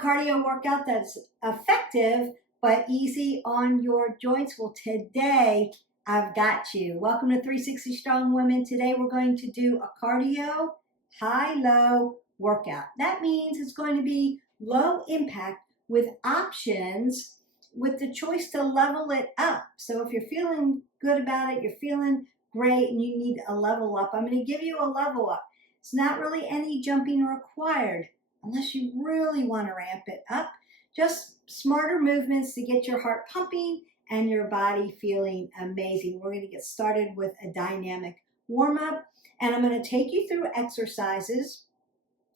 cardio workout that's effective but easy on your joints? Well, today I've got you. Welcome to 360 Strong Women. Today we're going to do a cardio high-low workout. That means it's going to be low impact with options, with the choice to level it up. So if you're feeling good about it, you're feeling great and you need a level up, I'm going to give you a level up. It's not really any jumping required unless you really want to ramp it up. Just smarter movements to get your heart pumping and your body feeling amazing. We're going to get started with a dynamic warm-up, and I'm going to take you through exercises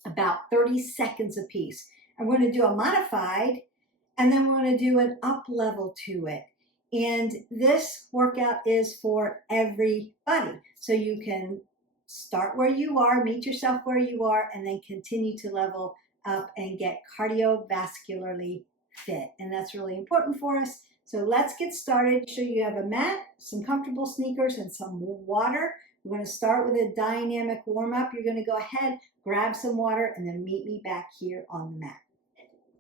about 30 seconds apiece. I'm going to do a modified, and then we're going to do an up level to it. And this workout is for everybody. So you can start where you are, meet yourself where you are, and then continue to level up and get cardiovascularly fit. And that's really important for us. So let's get started. Show you have a mat, some comfortable sneakers, and some water. We're going to start with a dynamic warm-up. You're going to go ahead, grab some water, and then meet me back here on the mat.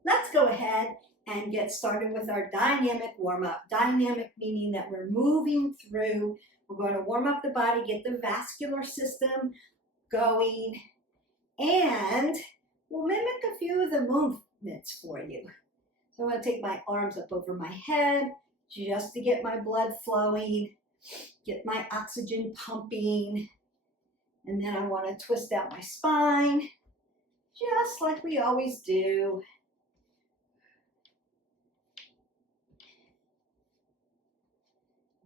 Let's go ahead and get started with our dynamic warm-up. Dynamic meaning that we're moving through. We're going to warm up the body, get the vascular system going, and we'll mimic a few of the movements for you. So I'm going to take my arms up over my head just to get my blood flowing, get my oxygen pumping, and then I want to twist out my spine just like we always do.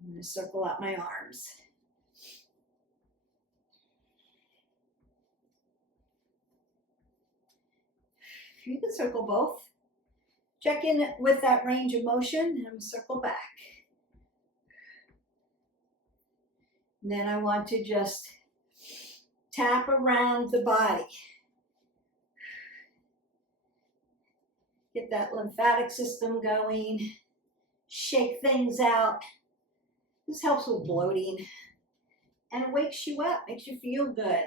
I'm going to circle out my arms. You can circle both. Check in with that range of motion, and I'm going to circle back. And then I want to just tap around the body. Get that lymphatic system going. Shake things out. This helps with bloating, and it wakes you up, makes you feel good.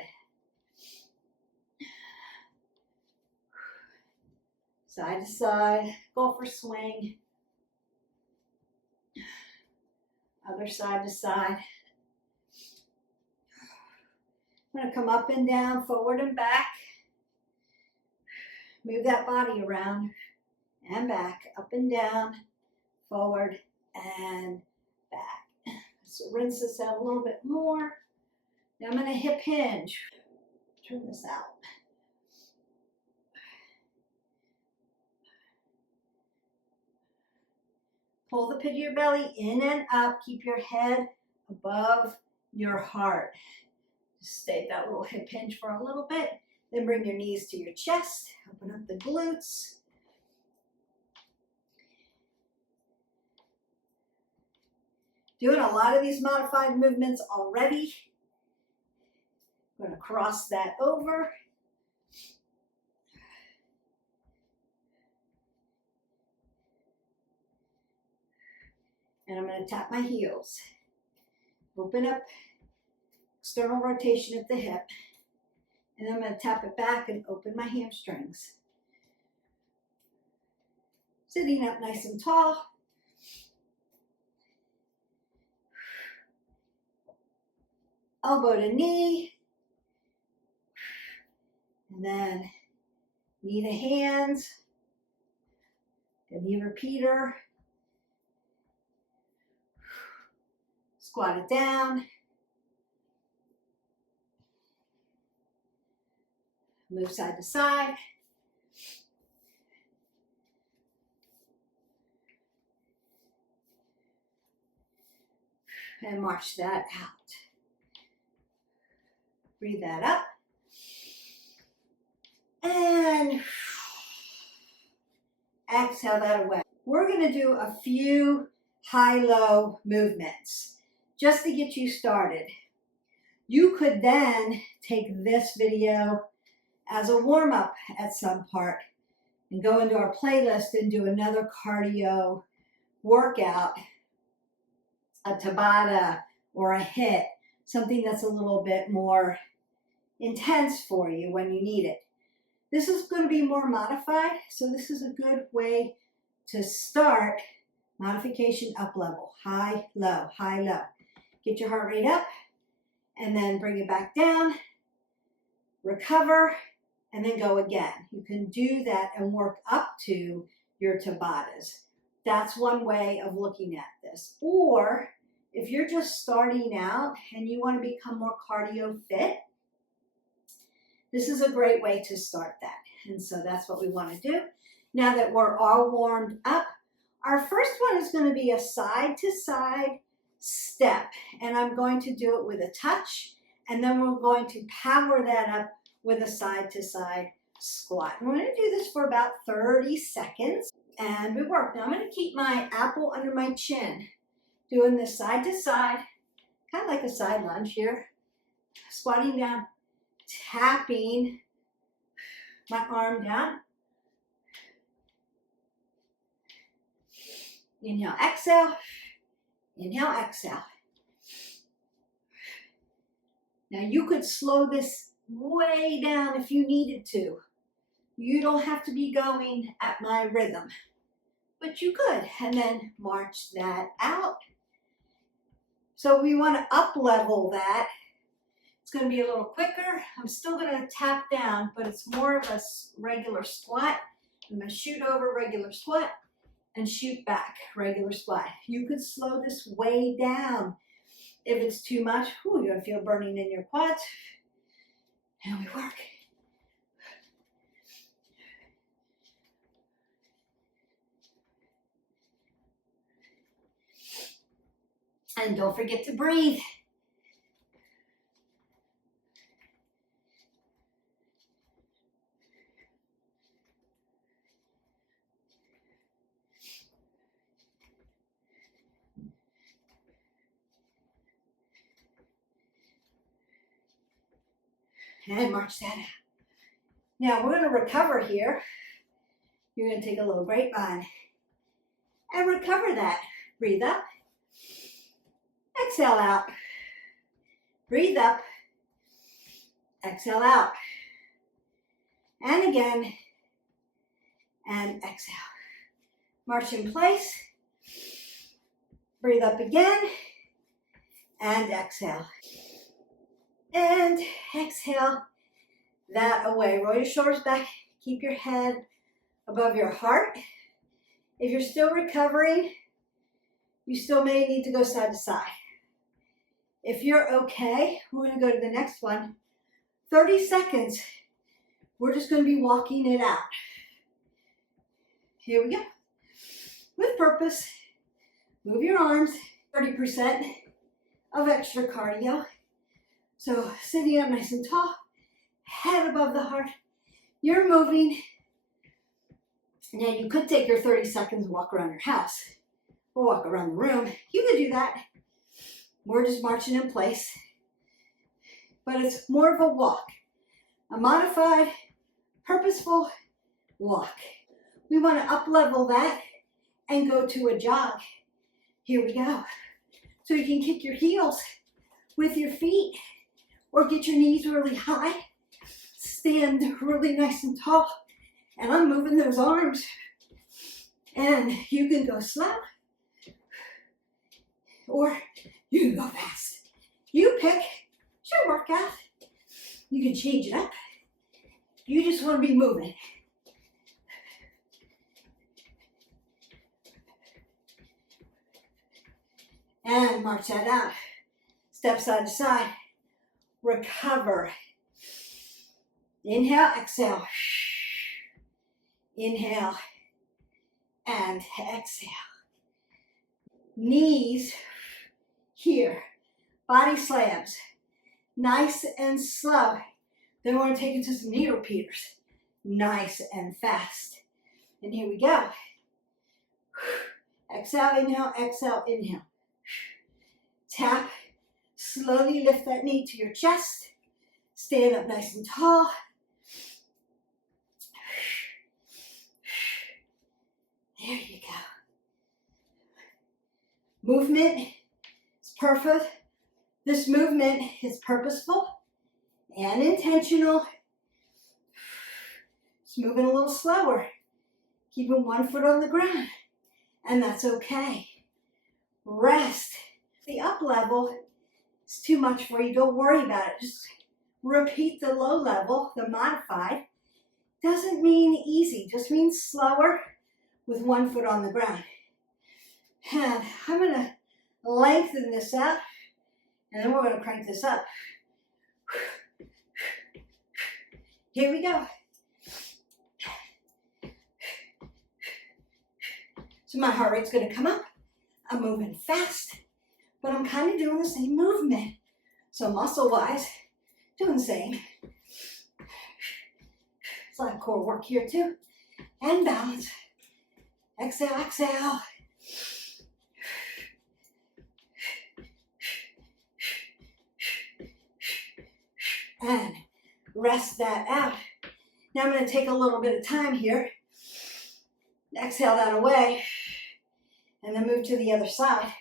Side to side, golfer swing. Other side to side. I'm going to come up and down, forward and back. Move that body around and back, up and down, forward and back. So rinse this out a little bit more. Now I'm going to hip hinge. Turn this out. Pull the pit of your belly in and up. Keep your head above your heart. Just stay at that little hip hinge for a little bit. Then bring your knees to your chest. Open up the glutes. Doing a lot of these modified movements already. I'm going to cross that over. And I'm going to tap my heels. Open up, external rotation of the hip. And then I'm going to tap it back and open my hamstrings. Sitting up nice and tall. Elbow to knee, and then knee to hands, a knee repeater, squat it down, move side to side, and march that out. Breathe that up. And exhale that away. We're going to do a few high-low movements just to get you started. You could then take this video as a warm-up at some part and go into our playlist and do another cardio workout, a Tabata or a HIIT, something that's a little bit more intense for you when you need it. This is going to be more modified, so this is a good way to start modification up level. High, low, high, low. Get your heart rate up and then bring it back down, recover, and then go again. You can do that and work up to your Tabatas. That's one way of looking at this. Or if you're just starting out and you want to become more cardio fit, this is a great way to start that. And so that's what we want to do. Now that we're all warmed up, our first one is going to be a side-to-side step. And I'm going to do it with a touch. And then we're going to power that up with a side-to-side squat. And we're going to do this for about 30 seconds. And we work. Now I'm going to keep my apple under my chin. Doing this side-to-side, kind of like a side lunge here. Squatting down, tapping my arm down. Inhale, exhale. Inhale, exhale. Now you could slow this way down if you needed to. You don't have to be going at my rhythm, but you could. And then march that out. So we want to up level that. It's going to be a little quicker. I'm still going to tap down, but it's more of a regular squat. I'm going to shoot over, regular squat, and shoot back, regular squat. You could slow this way down. If it's too much, you're going to feel burning in your quads. And we work. And don't forget to breathe. And march that out. Now we're going to recover here. You're going to take a little grapevine and recover that. Breathe up. Exhale out. Breathe up. Exhale out. And again. And exhale. March in place. Breathe up again. And exhale. And exhale that away. Roll your shoulders back. Keep your head above your heart. If you're still recovering, you still may need to go side to side. If you're okay, we're going to go to the next one. 30 seconds. We're just going to be walking it out. Here we go. With purpose. Move your arms. 30% of extra cardio. So sitting up nice and tall, head above the heart. You're moving. Now you could take your 30 seconds and walk around your house or walk around the room. You could do that. We're just marching in place. But it's more of a walk. A modified, purposeful walk. We want to up level that and go to a jog. Here we go. So you can kick your heels with your feet. Or get your knees really high, stand really nice and tall, and I'm moving those arms. And you can go slow, or you can go fast. You pick, it's your workout. You can change it up. You just want to be moving. And march that out. Step side to side. Recover. Inhale, exhale. Inhale and exhale. Knees here. Body slams. Nice and slow. Then we're going to take it to some knee repeaters. Nice and fast. And here we go. Exhale, inhale, exhale, inhale. Tap. Slowly lift that knee to your chest. Stand up nice and tall. There you go. Movement is perfect. This movement is purposeful and intentional. It's moving a little slower. Keeping one foot on the ground. And that's okay. Rest. The up level is too much for you. Don't worry about it. Just repeat the low level, the modified. Doesn't mean easy, just means slower with one foot on the ground. And I'm going to lengthen this out, and then we're going to crank this up. Here we go. So my heart rate's going to come up. I'm moving fast, but I'm kind of doing the same movement. So muscle-wise, doing the same. It's a lot of core work here too. And balance. Exhale, exhale. And rest that out. Now I'm going to take a little bit of time here. Exhale that away. And then move to the other side.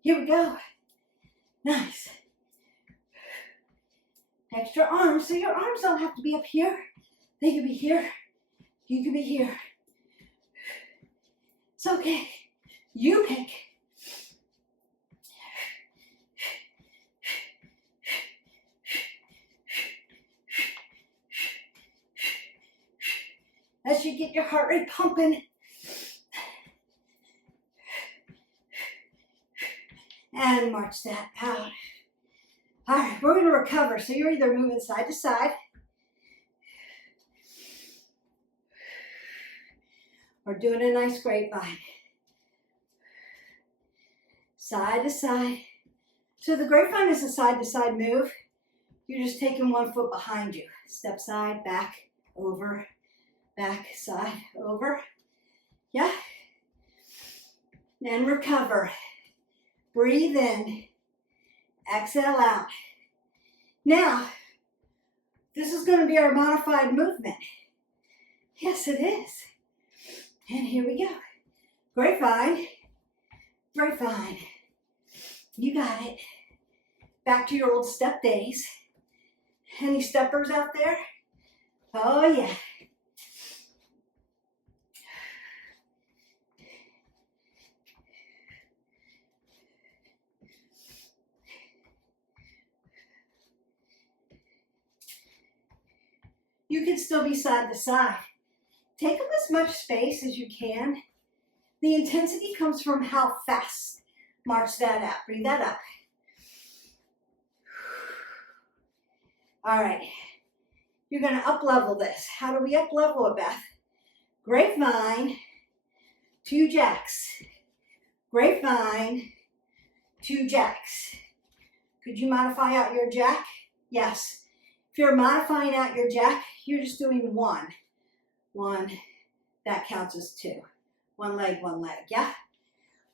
Here we go. Nice. Extra arms. So your arms don't have to be up here. They can be here. You can be here. It's okay. You pick. As you get your heart rate pumping. And march that out. All right, we're going to recover. So you're either moving side to side or doing a nice grapevine. Side to side. So the grapevine is a side to side move. You're just taking one foot behind you. Step side, back, over, back, side, over. Yeah. And recover. Breathe in. Exhale out. Now, this is going to be our modified movement. Yes, it is. And here we go. Grapevine. Grapevine. You got it. Back to your old step days. Any steppers out there? Oh, yeah. You can still be side to side. Take up as much space as you can. The intensity comes from how fast. March that out. Breathe that up. All right. You're going to up-level this. How do we up-level it, Beth? Grapevine, 2 jacks. Grapevine, 2 jacks. Could you modify out your jack? Yes. If you're modifying out your jack, you're just doing 1. 1, that counts as 2. 1 leg, yeah?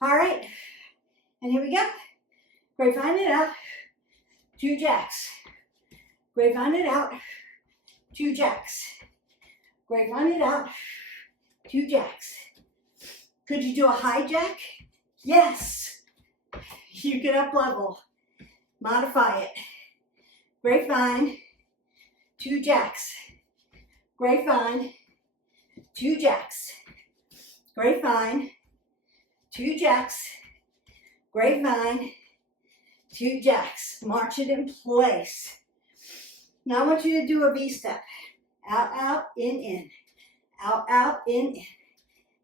All right, and here we go. Grapevine it out, 2 jacks. Grapevine it out, 2 jacks. Grapevine it out, 2 jacks. Could you do a high jack? Yes. You can up level. Modify it. Grapevine, 2 jacks. Grapevine, 2 jacks. Grapevine, 2 jacks. Grapevine, 2 jacks. March it in place. Now I want you to do a V-step. Out, out, in. Out, out, in.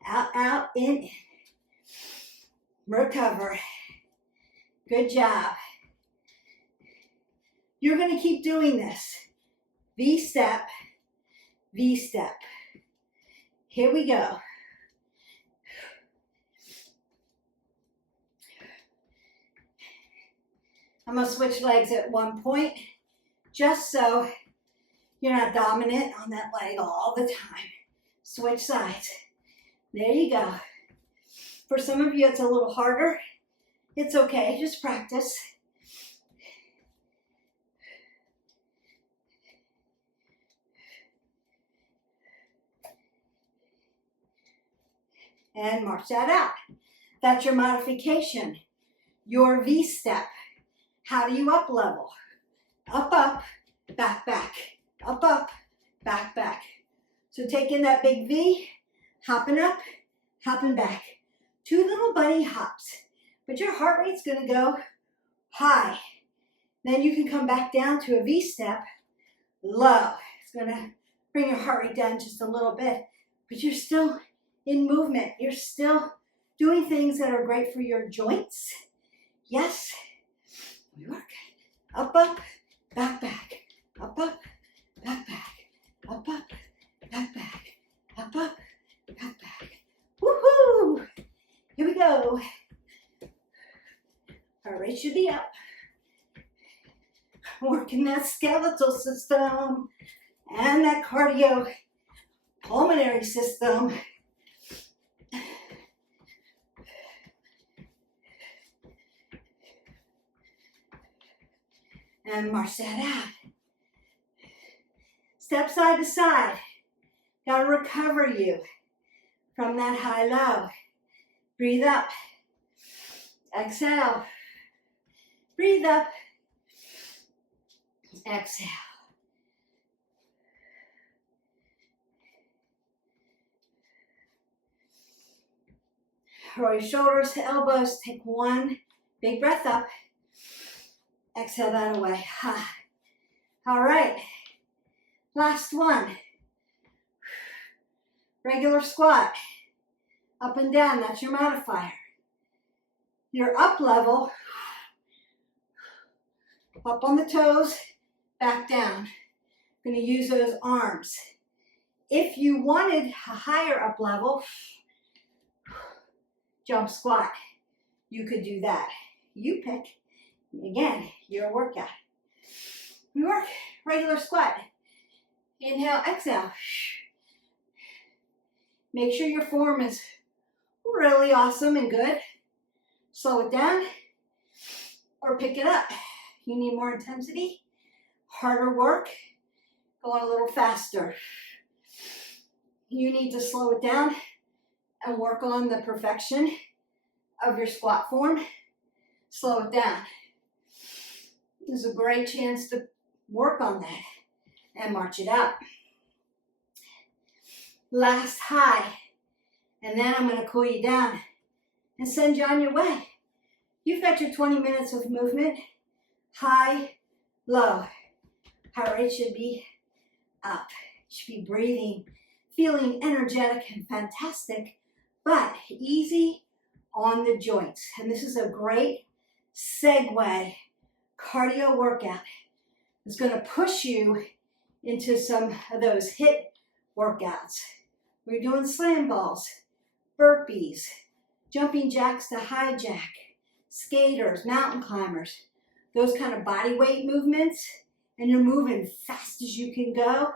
Out, out, in. Recover. Good job. You're going to keep doing this. V-step, V-step. Here we go. I'm going to switch legs at one point, just so you're not dominant on that leg all the time. Switch sides. There you go. For some of you, it's a little harder. It's okay, just practice. And march that out. That's your modification. Your V-step. How do you up level? Up, up, back, back. Up, up, back, back. So taking that big V, hopping up, hopping back. 2 little bunny hops. But your heart rate's gonna go high. Then you can come back down to a V step, low. It's gonna bring your heart rate down just a little bit, but you're still in movement. You're still doing things that are great for your joints. Yes, we work. Up, up, back, back. Up, up, back, back. Up, up, back, back. Up, up, back, back. Woohoo! Here we go. Heart rate should be up. Working that skeletal system and that cardio pulmonary system. And march that out. Step side to side. Gotta recover you from that high low. Breathe up. Exhale. Breathe up. Exhale. Roll your shoulders to elbows. Take one big breath up. Exhale that away. All right. Last one. Regular squat. Up and down. That's your modifier. Your up level. Up on the toes. Back down. Going to use those arms. If you wanted a higher up level, jump squat, you could do that. You pick. Again, your workout. We work regular squat. Inhale, exhale. Make sure your form is really awesome and good. Slow it down or pick it up. You need more intensity, harder work, going a little faster. You need to slow it down and work on the perfection of your squat form. Slow it down. This is a great chance to work on that and march it out. Last high, and then I'm going to cool you down and send you on your way. You've got your 20 minutes of movement, high, low. Heart rate should be up. You should be breathing, feeling energetic and fantastic, but easy on the joints. And this is a great segue cardio workout. It's going to push you into some of those HIIT workouts. We're doing slam balls, burpees, jumping jacks to high jack, skaters, mountain climbers, those kind of body weight movements, and you're moving fast as you can go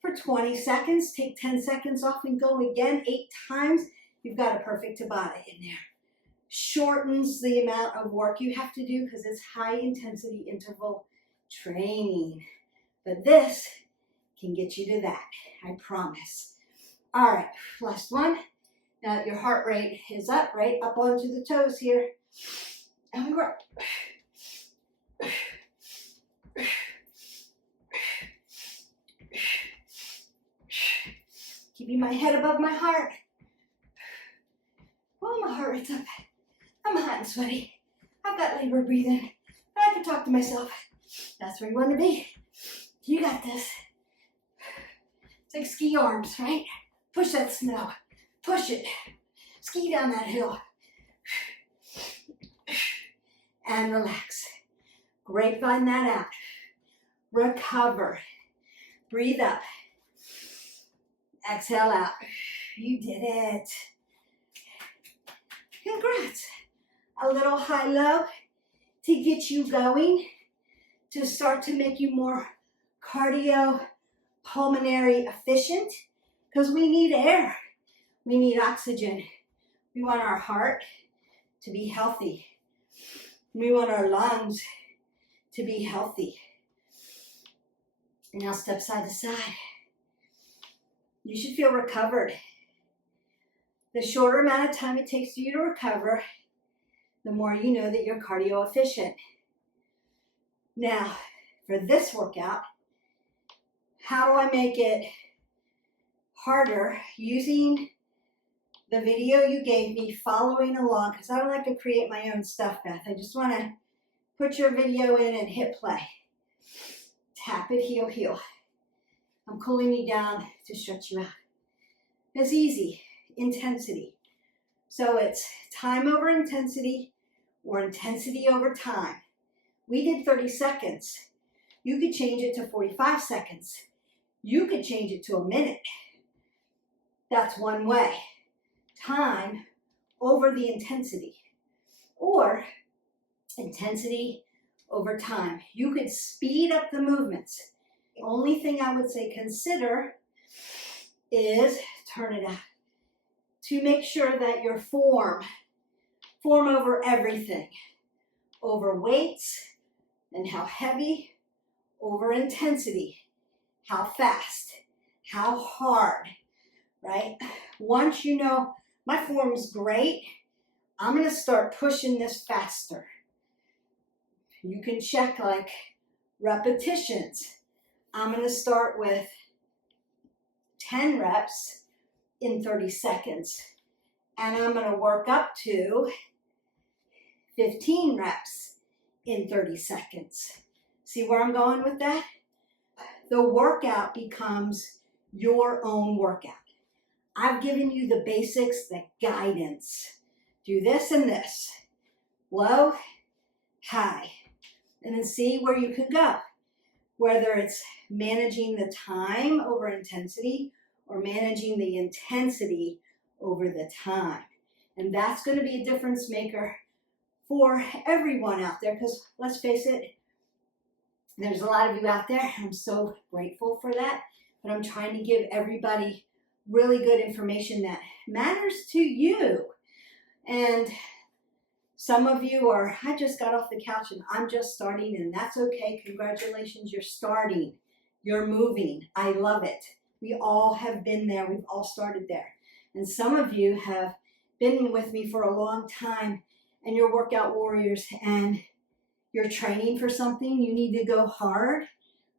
for 20 seconds. Take 10 seconds off and go again 8 times. You've got a perfect Tabata in there. Shortens the amount of work you have to do because it's high intensity interval training. But this can get you to that, I promise. All right, last one. Now that your heart rate is up, right up onto the toes here. And we work. Keeping my head above my heart. Oh, my heart rate's up. I'm hot and sweaty. I've got labor breathing. But I can talk to myself. That's where you want to be. You got this. It's like ski arms, right? Push that snow. Push it. Ski down that hill. And relax. Grapevine that out. Recover. Breathe up. Exhale out. You did it. Congrats. A little high-low to get you going, to start to make you more cardio pulmonary efficient, because we need air. We need oxygen. We want our heart to be healthy. We want our lungs to be healthy. And now step side to side. You should feel recovered. The shorter amount of time it takes you to recover, the more you know that you're cardio efficient. Now, for this workout, how do I make it harder using the video you gave me, following along, because I don't like to create my own stuff, Beth. I just want to put your video in and hit play. Tap it, heel, heel. I'm cooling you down to stretch you out. It's easy, intensity. So it's time over intensity or intensity over time. We did 30 seconds. You could change it to 45 seconds. You could change it to a minute. That's one way. Time over the intensity, or intensity over time. You could speed up the movements. The only thing I would say consider is turn it out to make sure that your form over everything, over weights and how heavy, over intensity, how fast, how hard, right? Once you know my form's great, I'm going to start pushing this faster. You can check like repetitions. I'm going to start with 10 reps in 30 seconds. And I'm going to work up to 15 reps in 30 seconds. See where I'm going with that? The workout becomes your own workout. I've given you the basics, the guidance. Do this and this. Low, high. And then see where you can go. Whether it's managing the time over intensity or managing the intensity over the time. And that's going to be a difference maker for everyone out there, because let's face it, there's a lot of you out there. I'm so grateful for that. But I'm trying to give everybody really good information that matters to you. And some of you are, I just got off the couch and I'm just starting, and that's okay. Congratulations, you're starting. You're moving. I love it. We all have been there. We've all started there. And some of you have been with me for a long time, and you're workout warriors and you're training for something. You need to go hard,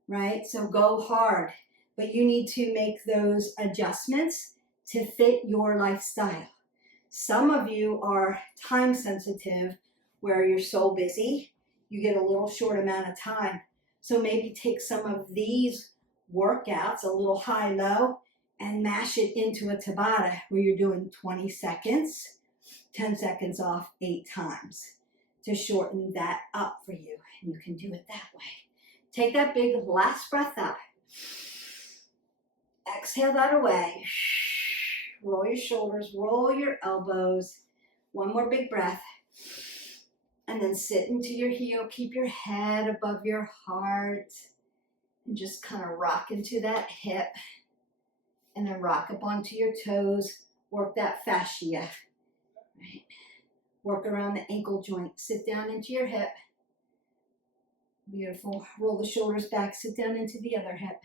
right? So go hard. But you need to make those adjustments to fit your lifestyle. Some of you are time sensitive, where you're so busy, you get a little short amount of time. So maybe take some of these workouts, a little high-low, and mash it into a Tabata where you're doing 20 seconds, 10 seconds off 8 times to shorten that up for you. And you can do it that way. Take that big last breath up. Exhale that away. Roll your shoulders, roll your elbows. One more big breath. And then sit into your heel. Keep your head above your heart. And just kind of rock into that hip. And then rock up onto your toes. Work that fascia. Right? Work around the ankle joint. Sit down into your hip. Beautiful. Roll the shoulders back. Sit down into the other hip.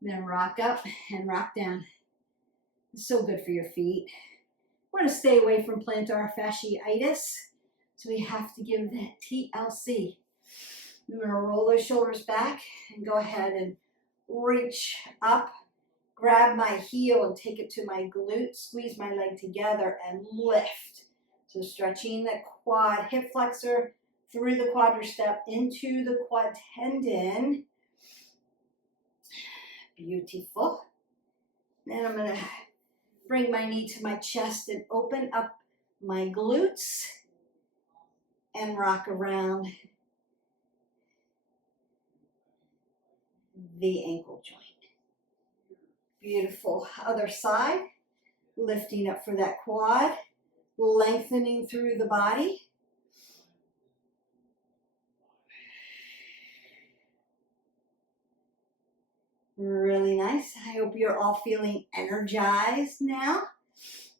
Then rock up and rock down. It's so good for your feet. We want to stay away from plantar fasciitis. So we have to give that TLC. I'm going to roll those shoulders back and go ahead and reach up. Grab my heel and take it to my glute. Squeeze my leg together and lift. So stretching the quad, hip flexor through the quadricep into the quad tendon. Beautiful. Then I'm going to bring my knee to my chest and open up my glutes and rock around the ankle joint. Beautiful. Other side. Lifting up for that quad. Lengthening through the body. Really nice. I hope you're all feeling energized now.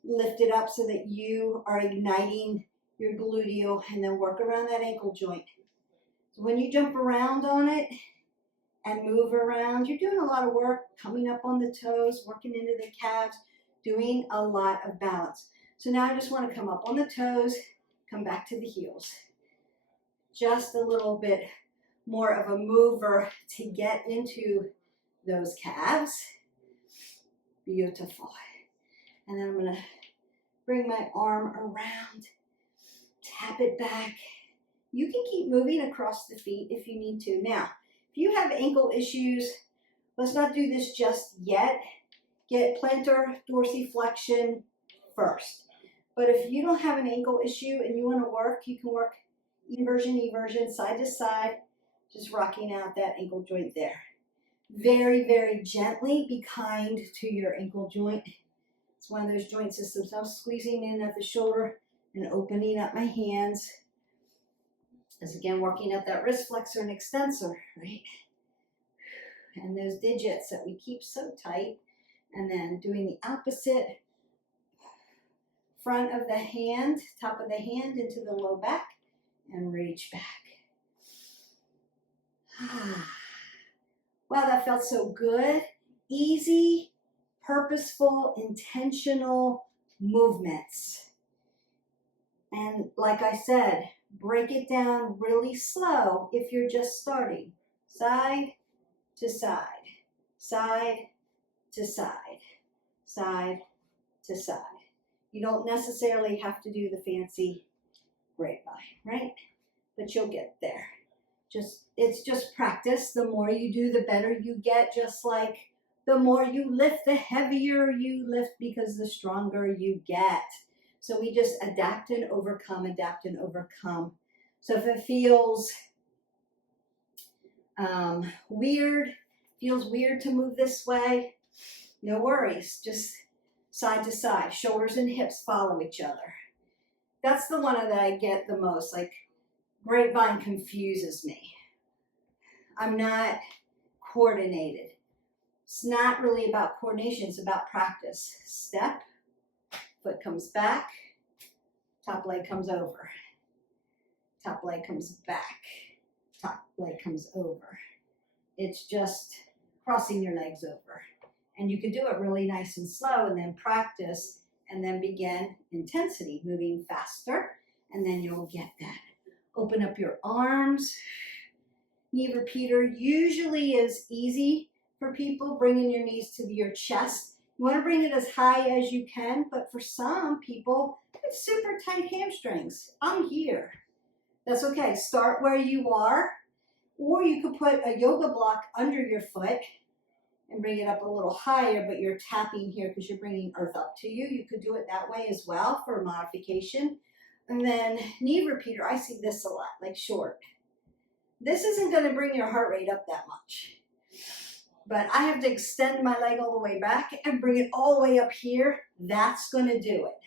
Lift it up so that you are igniting your gluteal, and then work around that ankle joint. So when you jump around on it and move around, you're doing a lot of work, coming up on the toes, working into the calves, doing a lot of balance. So now I just want to come up on the toes, come back to the heels. Just a little bit more of a mover to get into those calves. Beautiful. And then I'm going to bring my arm around, tap it back. You can keep moving across the feet if you need to. Now, if you have ankle issues, let's not do this just yet. Get plantar dorsiflexion first. But if you don't have an ankle issue and you want to work, you can work eversion, side to side, just rocking out that ankle joint there. Very, very gently, be kind to your ankle joint. It's one of those joint systems. I'm squeezing in at the shoulder and opening up my hands. As again, working up that wrist flexor and extensor, right? And those digits that we keep so tight. And then doing the opposite. Front of the hand, top of the hand into the low back, and reach back. Wow, that felt so good. Easy, purposeful, intentional movements. And like I said, break it down really slow if you're just starting. Side to side, side to side, side to side. You don't necessarily have to do the fancy grapevine, right? But you'll get there. It's just practice. The more you do, the better you get. Just like the more you lift, the heavier you lift because the stronger you get. So we just adapt and overcome, adapt and overcome. So if it feels weird to move this way, no worries. Just side to side, shoulders and hips follow each other. That's the one that I get the most. Like, grapevine confuses me. I'm not coordinated. It's not really about coordination, it's about practice. Step, foot comes back, top leg comes over. Top leg comes back, top leg comes over. It's just crossing your legs over. And you can do it really nice and slow and then practice and then begin intensity, moving faster, and then you'll get that. Open up your arms. Knee repeater usually is easy for people, bringing your knees to your chest. You want to bring it as high as you can, but for some people, it's super tight hamstrings. I'm here. That's okay. Start where you are, or you could put a yoga block under your foot and bring it up a little higher, but you're tapping here because you're bringing earth up to you. You could do it that way as well for a modification. And then knee repeater, I see this a lot, like short. This isn't going to bring your heart rate up that much. But I have to extend my leg all the way back and bring it all the way up here. That's going to do it.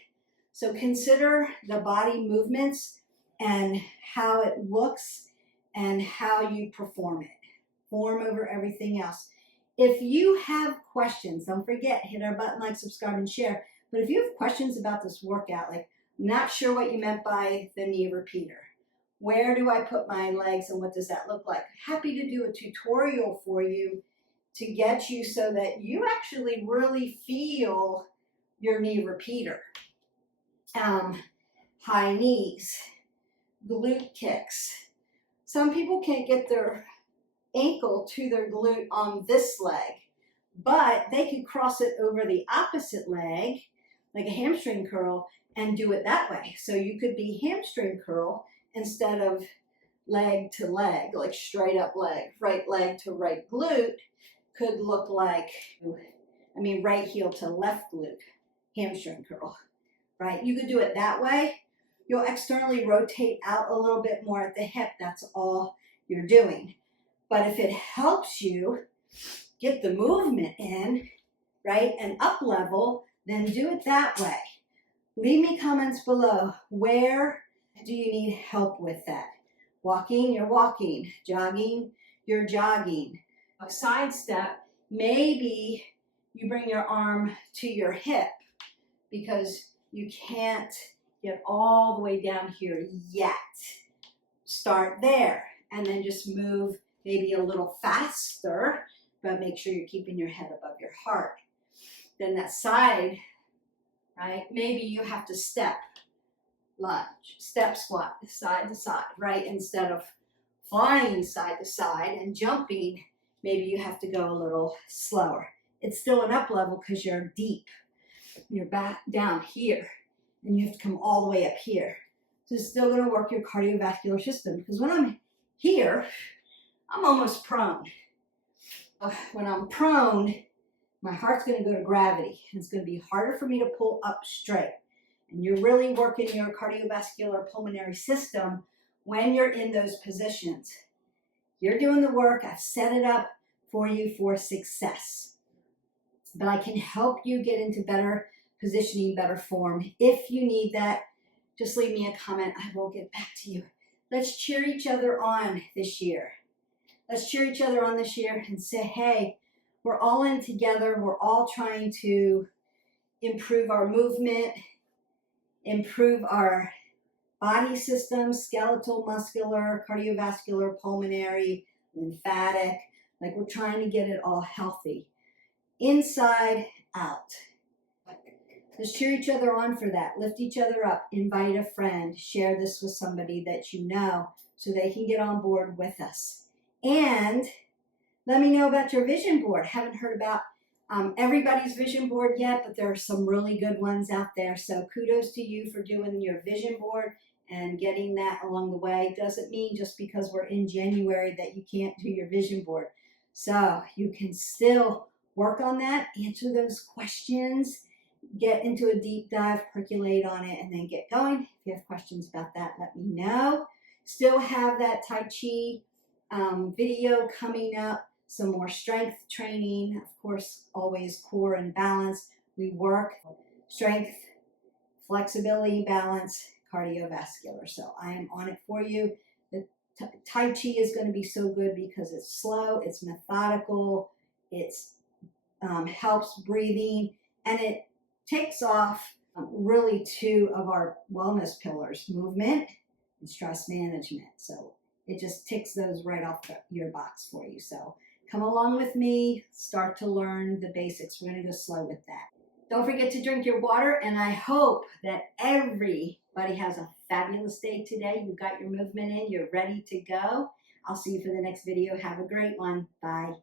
So consider the body movements and how it looks and how you perform it. Form over everything else. If you have questions, don't forget, hit our button, like, subscribe, and share. But if you have questions about this workout, like, not sure what you meant by the knee repeater, where do I put my legs and what does that look like? Happy to do a tutorial for you to get you so that you actually really feel your knee repeater. High knees, glute kicks. Some people can't get their ankle to their glute on this leg, but they could cross it over the opposite leg, like a hamstring curl, and do it that way. So you could be hamstring curl instead of leg to leg, like straight up leg. Right leg to right glute could look like, right heel to left glute, hamstring curl, right? You could do it that way. You'll externally rotate out a little bit more at the hip. That's all you're doing. But if it helps you get the movement in, right, and up level, then do it that way. Leave me comments below. Where do you need help with that? Walking, you're walking. Jogging, you're jogging. A side step, maybe you bring your arm to your hip because you can't get all the way down here yet. Start there and then just move maybe a little faster, but make sure you're keeping your head above your heart. Then that side, right? Maybe you have to step, lunge, step squat, side to side, right? Instead of flying side to side and jumping, maybe you have to go a little slower. it's still an up level because you're deep. You're back down here, and you have to come all the way up here. So it's still going to work your cardiovascular system, because when I'm here, I'm almost prone. When I'm prone, my heart's going to go to gravity, and it's going to be harder for me to pull up straight. And you're really working your cardiovascular pulmonary system when you're in those positions. You're doing the work. I've set it up for you for success. But I can help you get into better positioning, better form. If you need that, just leave me a comment. I will get back to you. Let's cheer each other on this year. Let's cheer each other on this year and say, hey, we're all in together. We're all trying to improve our movement, improve our body systems, skeletal, muscular, cardiovascular, pulmonary, lymphatic. Like, we're trying to get it all healthy, inside out. Let's cheer each other on for that. Lift each other up. Invite a friend. Share this with somebody that you know so they can get on board with us. And let me know about your vision board. Haven't heard about everybody's vision board yet, but there are some really good ones out there. So kudos to you for doing your vision board and getting that along the way. Doesn't mean just because we're in January that you can't do your vision board. So you can still work on that, answer those questions, get into a deep dive, percolate on it, and then get going. If you have questions about that, let me know. Still have that Tai Chi video coming up, some more strength training, of course, always core and balance. We work strength, flexibility, balance, cardiovascular. So I am on it for you. The Tai Chi is going to be so good because it's slow, it's methodical, it's helps breathing, and it takes off really two of our wellness pillars, movement and stress management. So it just ticks those right off your box for you. So come along with me, start to learn the basics. We're going to go slow with that. Don't forget to drink your water, and I hope that everybody has a fabulous day today. You got your movement in, you're ready to go. I'll see you for the next video. Have a great one. Bye.